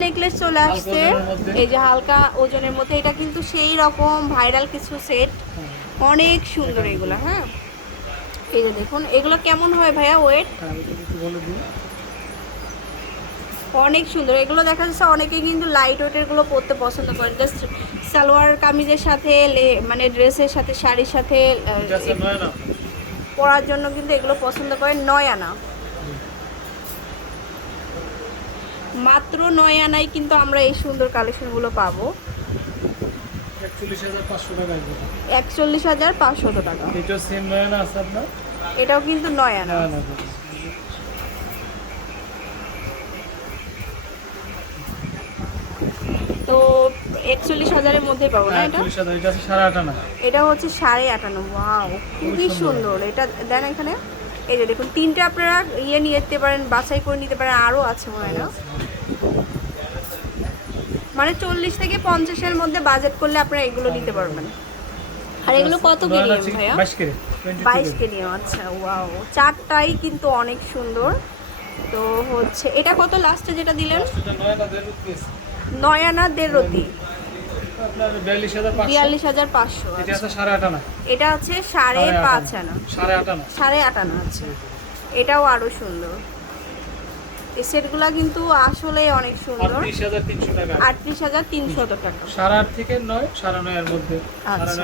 Necklace চলে আসছে। এই যে হালকা ওজনের মধ্যে এটা কিন্তু সেই রকম ভাইরাল কিছু সেট। অনেক সুন্দর এগুলো হ্যাঁ। এই যে দেখুন এগুলো কেমন হয় ভাইয়া ওয়েট? হ্যাঁ অনেক সুন্দর। এগুলো দেখা যাচ্ছে অনেকে কিন্তু লাইট ওয়েটেরগুলো পরতে পছন্দ করে জাস্ট সালোয়ার কামিজের সাথে মানে ড্রেসের সাথে শাড়ির সাথে পরার জন্য কিন্তু এগুলো পছন্দ করে নয় আনা মাত্র নয় আনায় কিন্তু আমরা এই সুন্দর কালেকশনগুলো পাবো। একচল্লিশ হাজার পাঁচশত টাকা এটা এটাও কিন্তু নয় আনা তো একচল্লিশ হাজারের মধ্যে পাবো না এটা? এটা সাড়ে আট হচ্ছে সাড়ে আটান্ন ওয়াও খুবই। সুন্দর। এটা দেন এখানে। এই যে দেখুন তিনটে আপনারা ইয়ে নিয়ে যেতে পারেন বাছাই করে নিতে পারেন আরও আছে মনে হয় না? মানে চল্লিশ থেকে পঞ্চাশের মধ্যে বাজেট করলে আপনারা এগুলো নিতে পারবেন। আর এগুলো কত কেজি ভাইয়া? বাইশ কেজি আচ্ছা ওয়াও চারটাই কিন্তু অনেক সুন্দর। তো হচ্ছে এটা কত লাস্টে যেটা দিলেন? নয় আনা দেড় রতি বিয়াল্লিশ হাজার পাঁচশো। এটা আছে সাড়ে পাঁচ আনা। সাড়ে আট আনা। আছে। এটাও আরও সুন্দর। এই সেটগুলা কিন্তু আসলে অনেক সুন্দর। আটত্রিশ হাজার তিনশো টাকা। সাড়ে আট থেকে নয় সাড়ে নয়ের মধ্যে। সাড়ে আচ্ছা।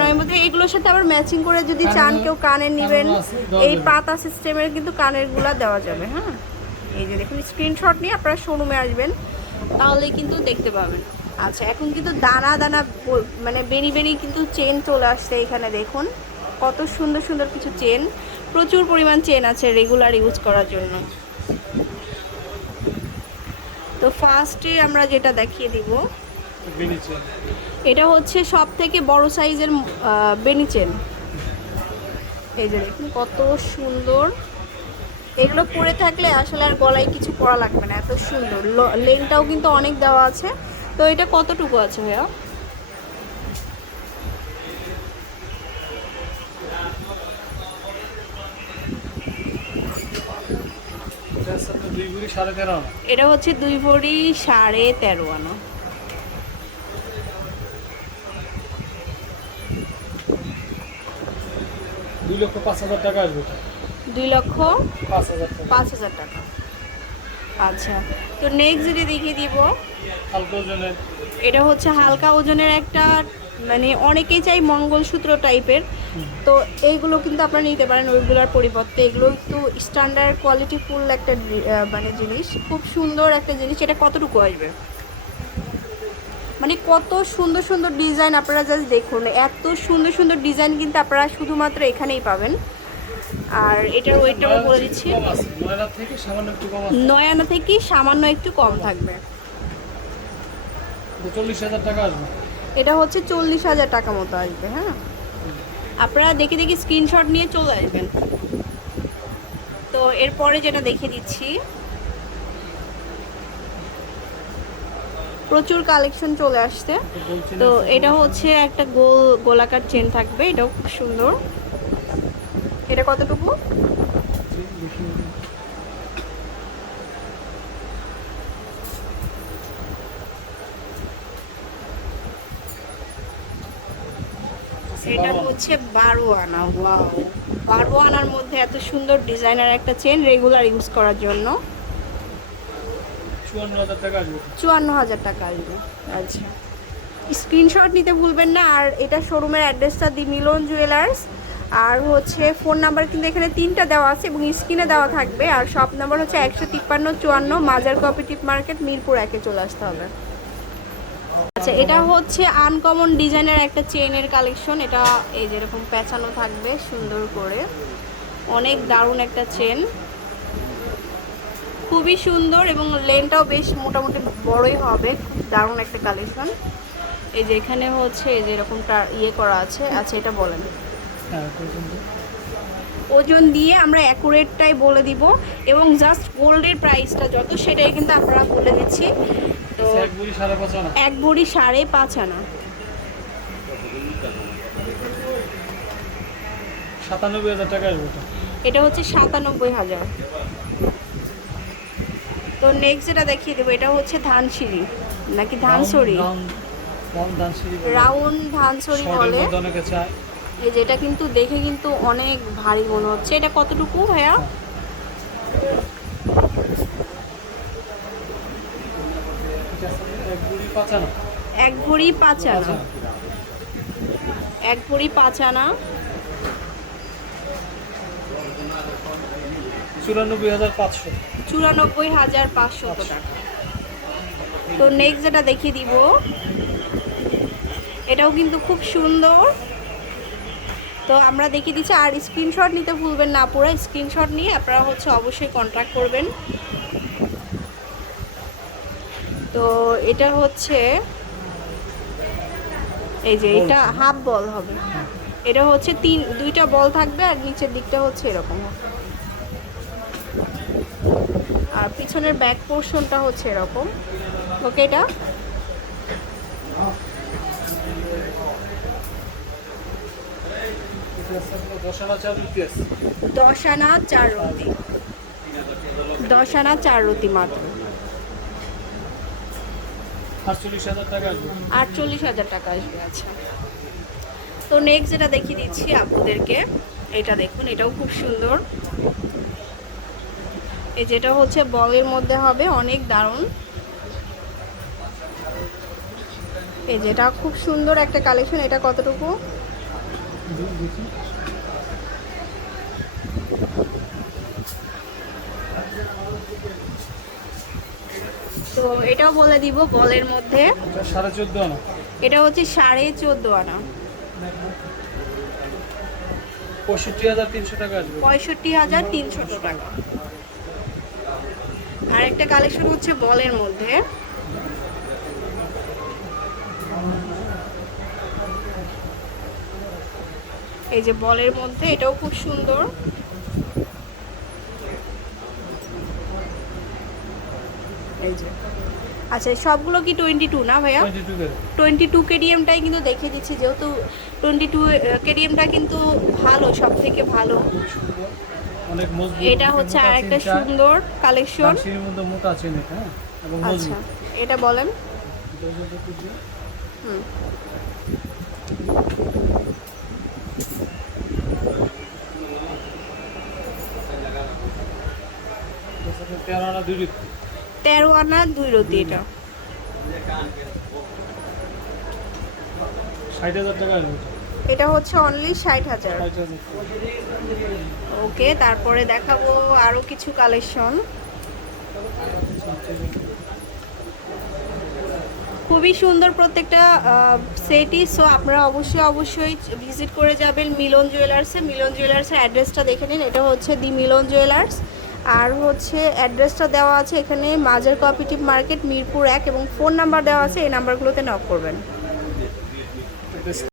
নয়ের মধ্যে। এগুলোর সাথে আবার ম্যাচিং করে যদি চান কেউ কানের নিবেন। এই পাতা সিস্টেমের কিন্তু কানেরগুলা দেওয়া যাবে হ্যাঁ? এই যে দেখুন স্ক্রিনশট নিয়ে আপনারা শোরুমে আসবেন। তাহলেই কিন্তু দেখতে পাবেন। আচ্ছা এখন কিন্তু দানা দানা মানে বেনি বেনি কিন্তু চেন চলে আসছে এখানে দেখুন। কত সুন্দর সুন্দর কিছু চেন। প্রচুর পরিমাণ চেন আছে রেগুলার ইউজ করার জন্য। তো ফার্স্টে আমরা যেটা দেখিয়ে দিব এটা হচ্ছে সব থেকে বড় সাইজের বেনি চেন। এই যে দেখুন কত সুন্দর। এগুলো পরে থাকলে আসলে আর গলায় কিছু পরা লাগবে না এত সুন্দর। লেনটাও কিন্তু অনেক দেওয়া আছে। তো এটা কতটুকু আছে ভাইয়া? এটা হচ্ছে দুই ভরি সাড়ে তেরো আনা। দুই লক্ষ পাঁচ হাজার টাকা আসবে দুই লক্ষ পাঁচ হাজার টাকা। আচ্ছা তো নেক্সট যেটা দেখিয়ে দিব হালকা ওজনের। এটা হচ্ছে হালকা ওজনের একটা মানে অনেকেই চাই মঙ্গলসূত্র টাইপের তো এইগুলো কিন্তু আপনারা নিতে পারেন ওইগুলোর পরিবর্তে। এগুলো একটু স্ট্যান্ডার্ড কোয়ালিটি ফুল একটা মানে জিনিস। খুব সুন্দর একটা জিনিস। এটা কতটুকু আসবে? মানে কত সুন্দর সুন্দর ডিজাইন আপনারা জাস্ট দেখুন। এত সুন্দর সুন্দর ডিজাইন কিন্তু আপনারা শুধুমাত্র এখানেই পাবেন। আর এটার ওয়েটটা বলে দিচ্ছি। নয়টা থেকে সামান্য একটু কম নয় আনা থেকে সামান্য একটু কম থাকবে। এটা হচ্ছে চল্লিশ হাজার টাকা মতো আসবে হ্যাঁ? আপনারা দেখে দেখে স্ক্রিনশট নিয়ে চলে আসবেন। তো এরপরে যেটা দেখে দিচ্ছি প্রচুর কালেকশন চলে আসছে। তো এটা হচ্ছে একটা গোল গোলাকার চেন থাকবে এটাও খুব সুন্দর। এটা কতটুকু। এটা হচ্ছে বারো আনা ওয়াও। বারো আনার মধ্যে এত সুন্দর ডিজাইনার একটা চেন রেগুলার ইউজ করার জন্য। চুয়ান্ন হাজার টাকা আসবে। আচ্ছা। স্ক্রিনশট নিতে ভুলবেন না আর এটা শোরুমের অ্যাড্রেসটা দি মিলন জুয়েলার্স। আর হচ্ছে ফোন নাম্বার কিন্তু এখানে তিনটা দেওয়া আছে এবং স্ক্রিনে দেওয়া থাকবে। আর শপ নাম্বার হচ্ছে একশো তিপ্পান্ন চুয়ান্ন, মাজার কোঅপারেটিভ মার্কেট, মিরপুর একে চলে আসতে হবে। আচ্ছা এটা হচ্ছে আনকমন ডিজাইনের একটা চেনের কালেকশন। এটা এই যেরকম পেঁচানো থাকবে, সুন্দর করে। অনেক দারুণ একটা চেন খুবই সুন্দর এবং লেনটাও বেশ মোটামুটি বড়ই হবে। দারুণ একটা কালেকশন। এই যে এখানে হচ্ছে এই যে এরকমটা ইয়ে করা আছে। আচ্ছা এটা বলেন। ওজন দিয়ে আমরা অ্যাকুরেটটাই বলে দিব এবং জাস্ট গোল্ডের প্রাইসটা যত সেটাই কিন্তু আমরা বলে দিচ্ছি। তো এক বুড়ি সাড়ে পাঁচ আনা। এক ভরি সাড়ে পাঁচ আনা। সাতানব্বই হাজার টাকা আসবে এটা হচ্ছে সাতানব্বই হাজার। তো নেক্সট যেটা দেখিয়ে দেবো এটা হচ্ছে ধানসিঁড়ি। নাকি ধানসরি রাউন্ড রাউন্ড ধানসিঁড়ি বলে। এই যেটা কিন্তু দেখে কিন্তু অনেক ভারী মনে হচ্ছে। এটা কতটুকু ভাইয়া? এক পাচানো ভরি পাচানো। এক ভরি পাঁচ আনা চুরানব্বই হাজার পাঁচশো। চুরানব্বই হাজার পাঁচশো টাকা। তো নেক্সট যেটা দেখিয়ে দিব এটাও কিন্তু খুব সুন্দর। তো আমরা দেখিয়ে দিচ্ছি আর স্ক্রিনশট নিতে ভুলবেন না পুরো। স্ক্রিনশট নিয়ে আপনারা হচ্ছে অবশ্যই কন্ট্যাক্ট করবেন। তো এটা হচ্ছে এই যে এটা হাফ বল হবে। এটা হচ্ছে তিন দুইটা বল থাকবে আর নিচের দিকটা হচ্ছে এরকম। আর পিছনের ব্যাক পোর্শনটা হচ্ছে এরকম। ওকে এটা? দশ আনা চার রুটি দশ আনা চার মাত্র। আটচল্লিশ হাজার টাকা আসবে আচ্ছা। তো নেক্সট যেটা দেখিয়ে দিচ্ছি আপনাদেরকে, এটা দেখুন, এটাও খুব সুন্দর। এই যেটা হচ্ছে বলের মধ্যে হবে, অনেক দারুণ। এই যেটা খুব সুন্দর একটা কালেকশন এটা কতটুকু? দেখি তো এটাও বলে দিব বলের মধ্যে। সাড়ে চোদ্দ আনা। এটা হচ্ছে সাড়ে চোদ্দ আনা। পঁয়ষট্টি হাজার তিনশো টাকা আসবে। পঁয়ষট্টি হাজার তিনশো টাকা। আর একটা কালেকশন হচ্ছে বলের মধ্যে। এই যে বলের মধ্যে এটাও খুব সুন্দর। এই যে। আচ্ছা সবগুলো কি টোয়েন্টি টু না ভাইয়া? টোয়েন্টি টু কেডিএমটাই কিন্তু দেখিয়ে দিচ্ছি যেহেতু টোয়েন্টি টু কেডিএমটা কিন্তু ভালো সব থেকে ভালো এটা হচ্ছে আর একটা সুন্দর কালেকশন হ্যাঁ? আচ্ছা এটা বলেন। হুম। তেরো আনা দুই রুটি তেরো আনা দুই রতি এটা। ষাট হাজার টাকা এটা। হচ্ছে অনলি ষাট হাজার। ষাট হাজার ওকে তারপরে দেখাবো আরও কিছু কালেকশন খুবই সুন্দর প্রত্যেকটা সেটই। সো আপনারা অবশ্যই অবশ্যই ভিজিট করে যাবেন মিলন জুয়েলার্সে মিলন জুয়েলার্সের অ্যাড্রেসটা দেখে নিন। এটা হচ্ছে দি মিলন জুয়েলার্স আর হচ্ছে অ্যাড্রেসটা দেওয়া আছে এখানে মাজার কোঅপারেটিভ মার্কেট মিরপুর এক এবং ফোন নাম্বার দেওয়া আছে, এই নাম্বারগুলোতে নক করবেন।